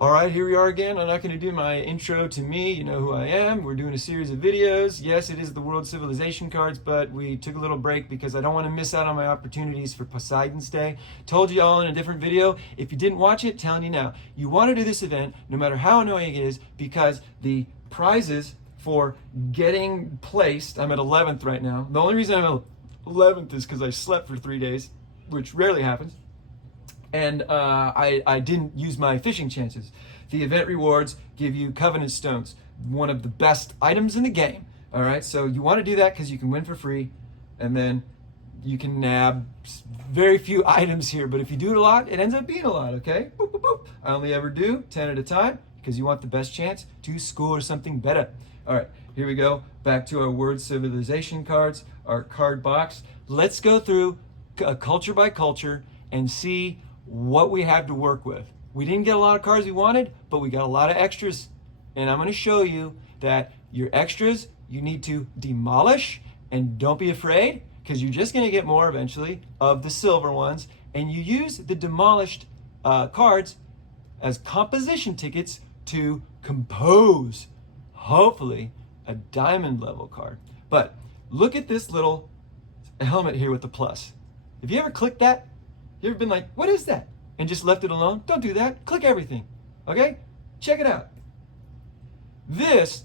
All right, here we are again. I'm not going to do my intro to me. You know who I am. We're doing a series of videos. Yes, it is the World Civilization cards, but we took a little break because I don't want to miss out on my opportunities for Poseidon's Day. Told you all in a different video. If you didn't watch it, telling you now. You want to do this event, no matter how annoying it is, because the prizes for getting placed, I'm at 11th right now. The only reason I'm at 11th is because I slept for 3 days, which rarely happens. And I didn't use my fishing chances. The event rewards give you Covenant Stones, one of the best items in the game. All right, so you want to do that because you can win for free, and then you can nab very few items here. But if you do it a lot, it ends up being a lot. Okay, boop, boop, boop. I only ever do 10 at a time because you want the best chance to score something better. All right, here we go. Back to our Word Civilization cards, our card box. Let's go through culture by culture and see what we have to work with. We didn't get a lot of cards we wanted, but we got a lot of extras. And I'm going to show you that your extras you need to demolish, and don't be afraid because you're just going to get more eventually of the silver ones. And you use the demolished cards as composition tickets to compose, hopefully, a diamond level card. But look at this little helmet here with the plus. Have you ever clicked that? You ever been like, what is that? And just left it alone? Don't do that. Click everything. Okay? Check it out. This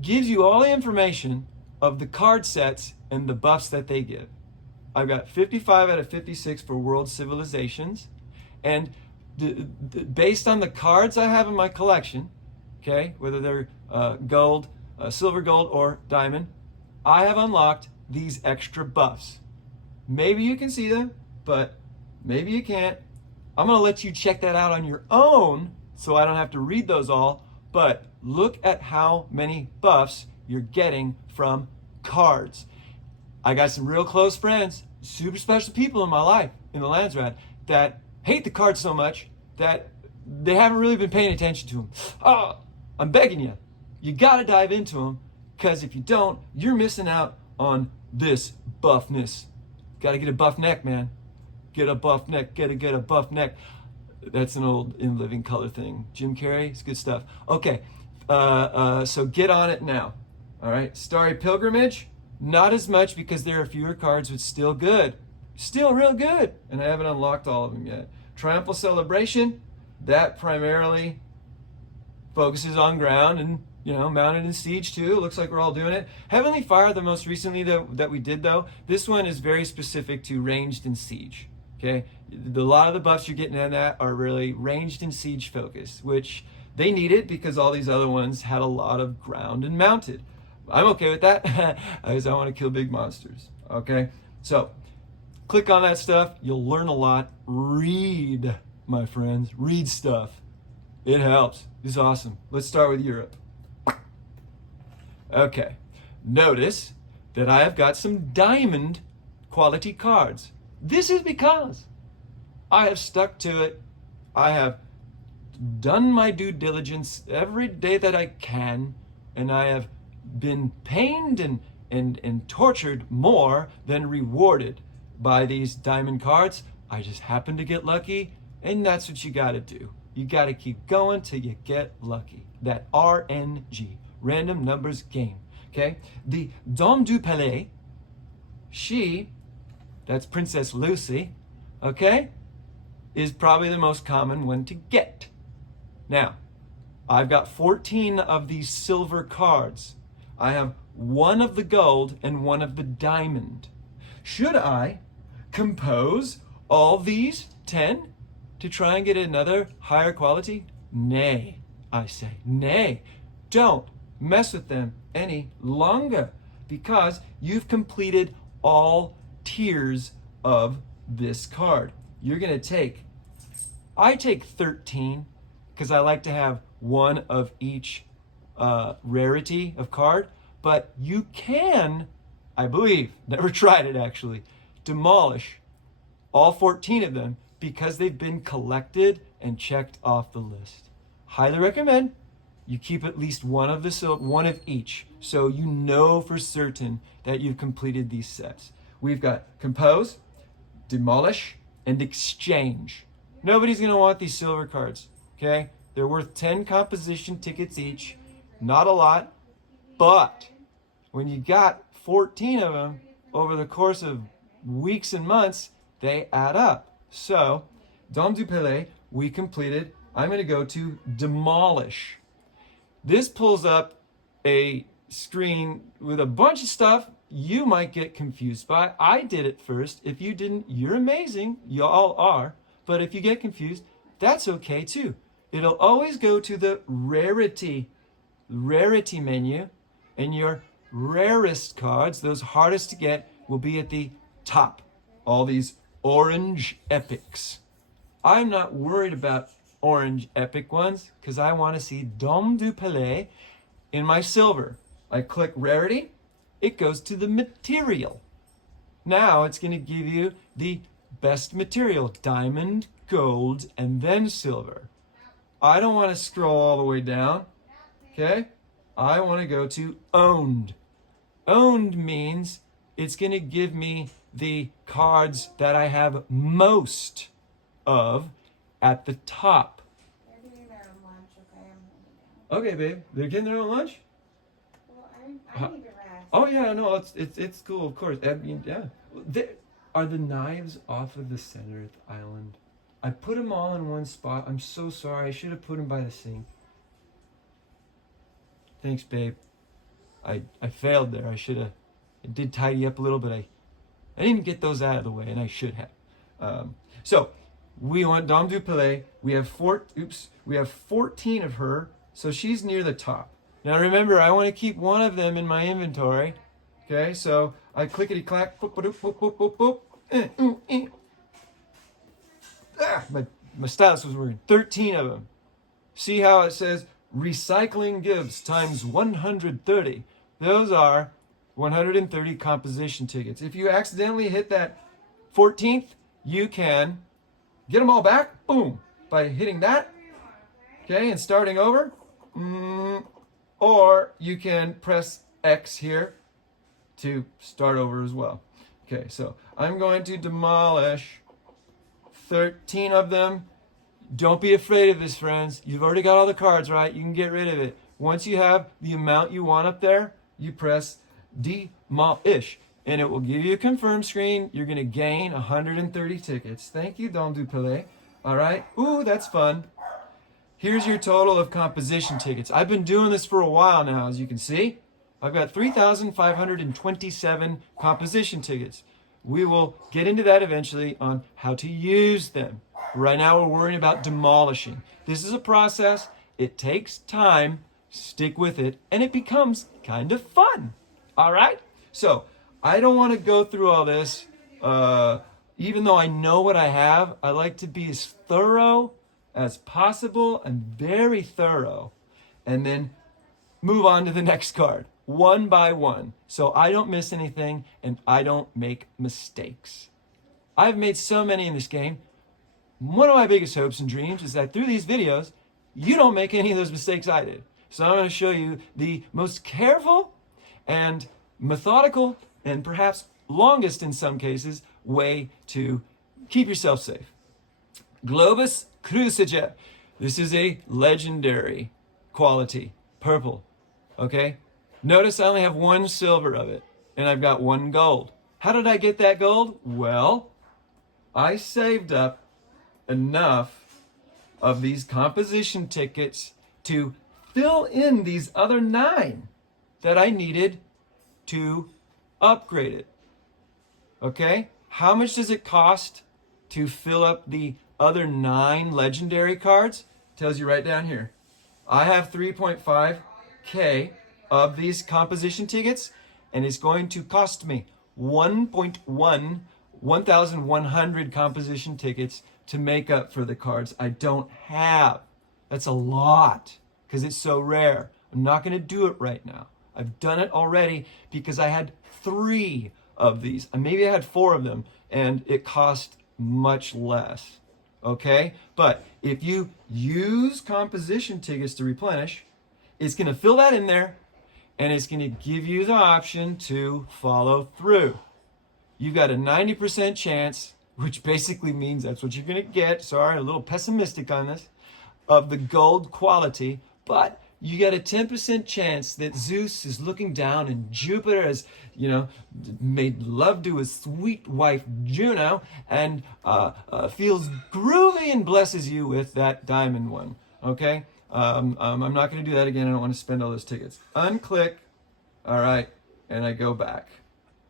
gives you all the information of the card sets and the buffs that they give. I've got 55 out of 56 for World Civilizations. And based on the cards I have in my collection, okay, whether they're gold, silver, gold, or diamond, I have unlocked these extra buffs. Maybe you can see them, but maybe you can't. I'm going to let you check that out on your own so I don't have to read those all. But look at how many buffs you're getting from cards. I got some real close friends, super special people in my life in the Landsrat that hate the cards so much that they haven't really been paying attention to them. Oh, I'm begging you. You got to dive into them because if you don't, you're missing out on this buffness. Got to get a buff neck, man. Get a buff neck, get a buff neck. That's an old In Living Color thing. Jim Carrey, it's good stuff. Okay, so get on it now. All right, Starry Pilgrimage, not as much because there are fewer cards, but still good. Still real good, and I haven't unlocked all of them yet. Triumphal Celebration, that primarily focuses on ground and, you know, mounted in siege too. Looks like we're all doing it. Heavenly Fire, the most recently that we did though, this one is very specific to ranged and siege. Okay, a lot of the buffs you're getting in that are really ranged and siege focused, which they needed because all these other ones had a lot of ground and mounted. I'm okay with that because I want to kill big monsters. Okay, so click on that stuff. You'll learn a lot. Read, my friends. Read stuff. It helps. It's awesome. Let's start with Europe. Okay, notice that I have got some diamond quality cards. This is because I have stuck to it. I have done my due diligence every day that I can, and I have been pained and tortured more than rewarded by these diamond cards. I just happen to get lucky, and that's what you got to do. You got to keep going till you get lucky. That RNG, random numbers game. Okay? The Dame du Palais, that's Princess Lucy, okay, is probably the most common one to get. Now, I've got 14 of these silver cards. I have one of the gold and one of the diamond. Should I compose all these 10 to try and get another higher quality? Nay, I say. Nay, don't mess with them any longer because you've completed all tiers of this card. You're going to I take 13 because I like to have one of each rarity of card, but you can, I believe, never tried it actually, demolish all 14 of them because they've been collected and checked off the list. Highly recommend you keep at least one of each so you know for certain that you've completed these sets. We've got compose, demolish, and exchange. Nobody's going to want these silver cards, okay? They're worth 10 composition tickets each. Not a lot, but when you got 14 of them over the course of weeks and months, they add up. So, Dame du Palais, we completed. I'm going to go to Demolish. This pulls up a screen with a bunch of stuff you might get confused by. I did it first. If you didn't, you're amazing. Y'all are. But if you get confused, that's okay too. It'll always go to the rarity menu, and your rarest cards, those hardest to get, will be at the top. All these orange epics. I'm not worried about orange epic ones because I want to see Dame du Palais in my silver. I click rarity, it goes to the material. Now it's going to give you the best material, diamond, gold, and then silver. I don't want to scroll all the way down, okay? I want to go to owned. Owned means it's going to give me the cards that I have most of at the top. They're getting their own lunch, okay? I'm Okay, babe. They're getting their own lunch? well, I need to rest. Oh yeah, no, it's cool, of course. I mean, yeah. Are the knives off of the center of the island? I put them all in one spot. I'm so sorry. I should have put them by the sink. Thanks, babe. I failed there. I should have. I did tidy up a little, but I didn't get those out of the way, and I should have. So we want Dame du Palais. We have 14 of her, so she's near the top. Now remember, I want to keep one of them in my inventory. Okay, so I clickety clack, boop, boop, boop, boop, boop, boop. My stylus was working. 13 of them. See how it says recycling gives times 130. Those are 130 composition tickets. If you accidentally hit that 14th, you can get them all back, boom, by hitting that, okay, and starting over. Or you can press X here to start over as well. Okay, so I'm going to demolish 13 of them. Don't be afraid of this, friends. You've already got all the cards, right? You can get rid of it. Once you have the amount you want up there, you press Demolish, and it will give you a confirm screen. You're going to gain 130 tickets. Thank you, Dame du Palais. All right. Ooh, that's fun. Here's your total of composition tickets. I've been doing this for a while now, as you can see. I've got 3,527 composition tickets. We will get into that eventually on how to use them. Right now we're worrying about demolishing. This is a process. It takes time. Stick with it, and it becomes kind of fun. All right? So I don't want to go through all this. Even though I know what I have, I like to be as thorough as possible and very thorough, and then move on to the next card, one by one, so I don't miss anything and I don't make mistakes. I've made so many in this game. One of my biggest hopes and dreams is that through these videos, you don't make any of those mistakes I did. So I'm going to show you the most careful and methodical and perhaps longest in some cases way to keep yourself safe. Globus Cruciger. This is a legendary quality, purple, okay? Notice I only have one silver of it, and I've got one gold. How did I get that gold? Well, I saved up enough of these composition tickets to fill in these other 9 that I needed to upgrade it. Okay? How much does it cost to fill up the other 9 legendary cards? Tells you right down here. I have 3.5K of these composition tickets, and it's going to cost me 1,100 composition tickets to make up for the cards I don't have. That's a lot because it's so rare. I'm not going to do it right now. I've done it already because I had 3 of these. Maybe I had 4 of them, and it cost much less. Okay? But if you use composition tickets to replenish, it's going to fill that in there, and it's going to give you the option to follow through. You've got a 90% chance, which basically means that's what you're going to get. Sorry, a little pessimistic on this. of the gold quality, but you get a 10% chance that Zeus is looking down and Jupiter has, made love to his sweet wife Juno and feels groovy and blesses you with that diamond one. Okay? I'm not going to do that again. I don't want to spend all those tickets. Unclick. All right. And I go back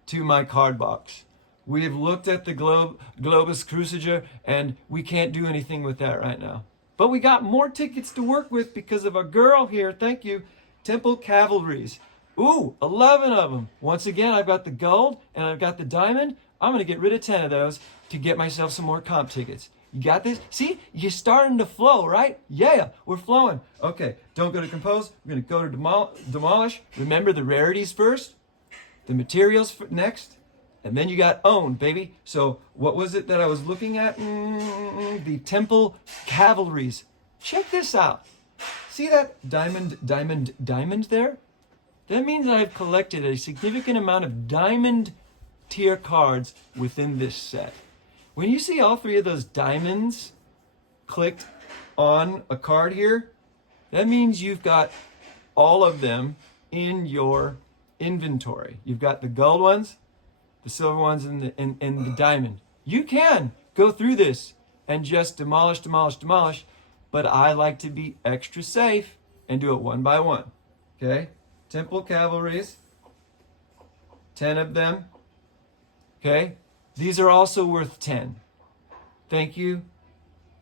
to my card box. We have looked at the Globus Cruciger and we can't do anything with that right now. But we got more tickets to work with because of a girl here. Thank you. Temple Cavalries. Ooh, 11 of them. Once again, I've got the gold and I've got the diamond. I'm going to get rid of 10 of those to get myself some more comp tickets. You got this? See, you're starting to flow, right? Yeah, we're flowing. Okay, don't go to compose. We're going to go to demolish. Remember the rarities first, the materials next, and then you got own, baby. So what was it that I was looking at? The Temple Cavalries. Check this out. See that diamond there? That means I've collected a significant amount of diamond tier cards within this set. When you see all three of those diamonds clicked on a card here, that means you've got all of them in your inventory. You've got the gold ones, the silver ones, and the diamond. You can go through this and just demolish, but I like to be extra safe and do it one by one. Okay? Temple Cavalries, 10 of them. Okay? These are also worth 10. Thank you.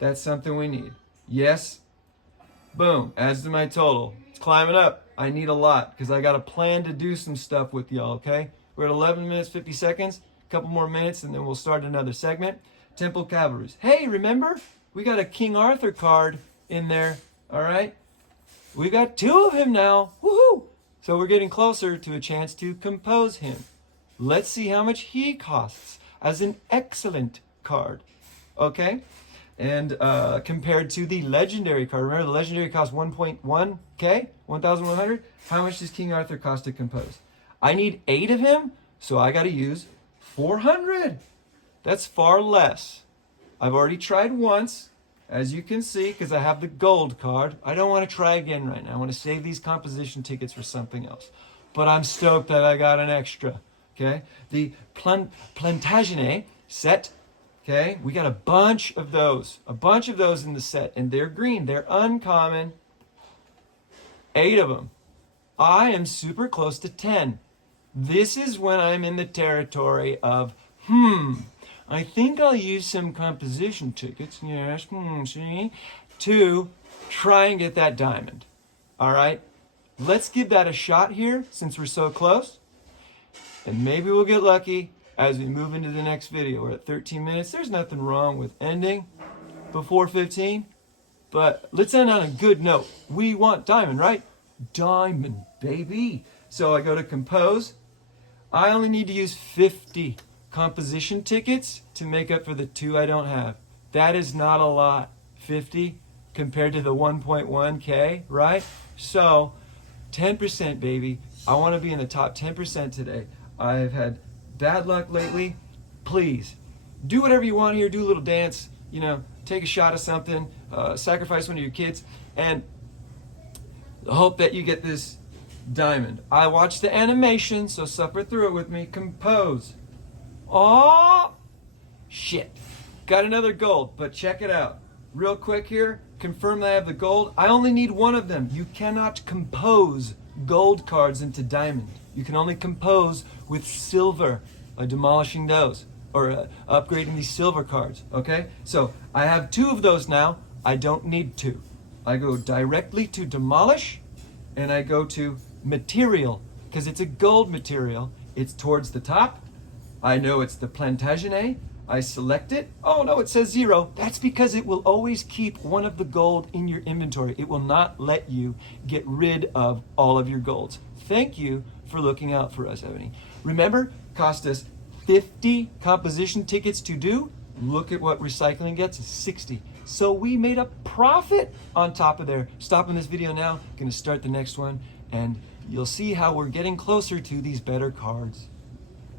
That's something we need. Yes. Boom. Adds to my total. It's climbing up. I need a lot because I got a plan to do some stuff with y'all, okay? We're at 11 minutes, 50 seconds. A couple more minutes and then we'll start another segment. Temple Cavalries. Hey, remember? We got a King Arthur card in there, all right? We got 2 of him now. Woohoo! So we're getting closer to a chance to compose him. Let's see how much he costs as an excellent card, okay? And compared to the legendary card, remember the legendary costs 1.1k, 1,100? How much does King Arthur cost to compose? I need 8 of him, so I gotta use 400. That's far less. I've already tried once, as you can see, because I have the gold card. I don't want to try again right now. I want to save these composition tickets for something else. But I'm stoked that I got an extra. Okay, the Plantagenet set. Okay, we got a bunch of those in the set, and they're green. They're uncommon. 8 of them. I am super close to 10. This is when I'm in the territory of, I think I'll use some composition tickets, yes, to try and get that diamond. All right, let's give that a shot here since we're so close. And maybe we'll get lucky as we move into the next video. We're at 13 minutes. There's nothing wrong with ending before 15. But let's end on a good note. We want diamond, right? Diamond, baby. So I go to compose. I only need to use 50 composition tickets to make up for the 2 I don't have. That is not a lot. 50 compared to the 1.1k, right? So 10%, baby. I want to be in the top 10% today. I've had bad luck lately. Please do whatever you want here. Do a little dance, take a shot of something, sacrifice one of your kids, and hope that you get this diamond. I watched the animation, so suffer through it with me. Compose. Oh, shit. Got another gold, but check it out. Real quick here, confirm that I have the gold. I only need 1 of them. You cannot compose gold cards into diamond. You can only compose with silver by demolishing those or upgrading these silver cards, okay? So I have 2 of those now. I don't need 2. I go directly to demolish and I go to material because it's a gold material. It's towards the top. I know it's the Plantagenet. I select it. Oh no, it says 0. That's because it will always keep 1 of the gold in your inventory. It will not let you get rid of all of your golds. Thank you for looking out for us, Ebony. Remember, cost us 50 composition tickets to do. Look at what recycling gets, 60. So we made a profit on top of there. Stopping this video now, gonna start the next one, and you'll see how we're getting closer to these better cards.